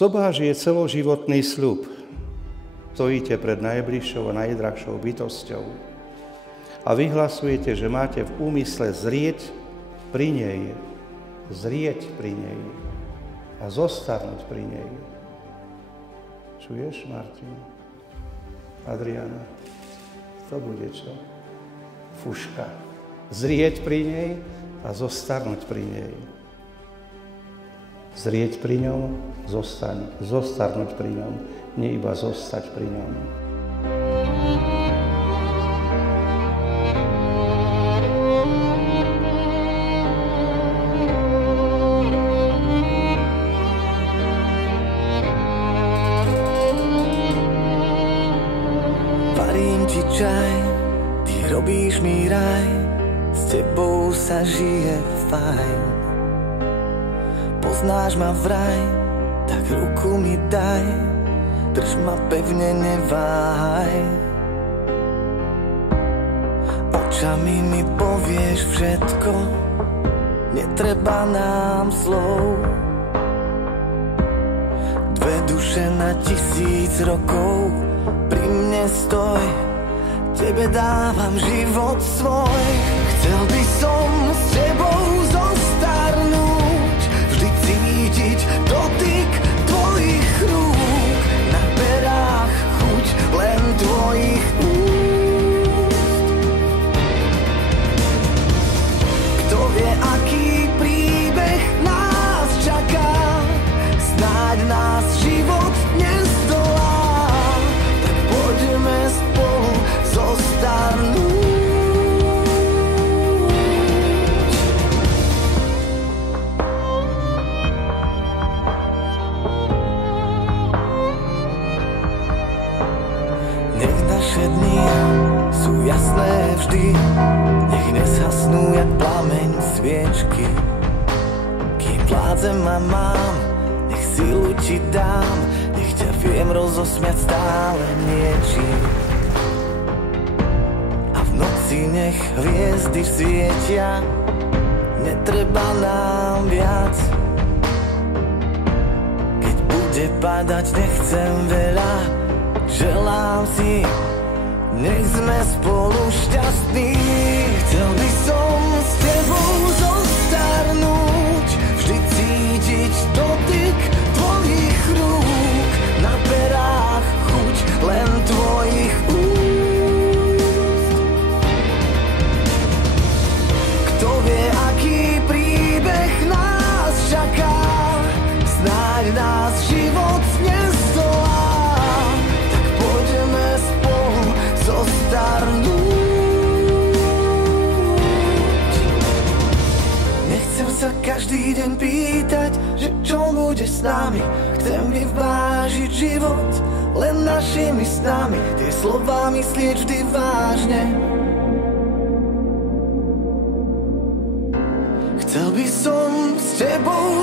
Sobáš je celoživotný sľub. Stojíte pred najbližšou a najdrahšou bytosťou a vyhlasujete, že máte v úmysle zrieť pri nej a zostarnúť pri nej. Čuješ, Martin? Adriana? To bude čo? Fuška. Zrieť pri nej a zostarnúť pri nej. Zrieť pri ňom, zostarnúť pri ňom, nie iba zostať pri ňom. Varím ti čaj, ty robíš mi raj, s tebou sa žije fajn. Poznáš ma vraj, tak ruku mi daj, drž ma pevne, neváhaj. Očami mi povieš všetko, netreba nám slov. Dve duše na 1000 rokov, pri mne stoj, tebe dávam život svoj. Chcel by som s tebou zostarnúť, vždy cítiť dotyk tvojich rúk, na perách chuť len tvojich úst. Kto vie, aký príbeh nás čaká, snáď nás život nezdolá, tak poďme spolu zostarnúť. Naše dni sú jasné vždy, nech nezhasnú jak plameň sviečky. Kým vládzem a mám, nech silu ti dám, nech ťa viem rozosmiať stále niečím. A v noci nech hviezdy svietia, netreba nám viac. Keď bude padať, nechcem veľa, želám si, nech sme spolu šťastní. Chcel by som s tebou zostarnúť, vždy cítiť dotyk tvojich rúk, na perách chuť len tvojich úst. Kto vie, aký príbeh nás čaká, snáď nás život nezdolá, tak poďme spolu zostarnúť. Nechcem sa každý deň pýtať, že čo bude s nami. Chcem vyvážiť život len našimi snami, tie slová myslieť vždy vážne. Chcel by som s tebou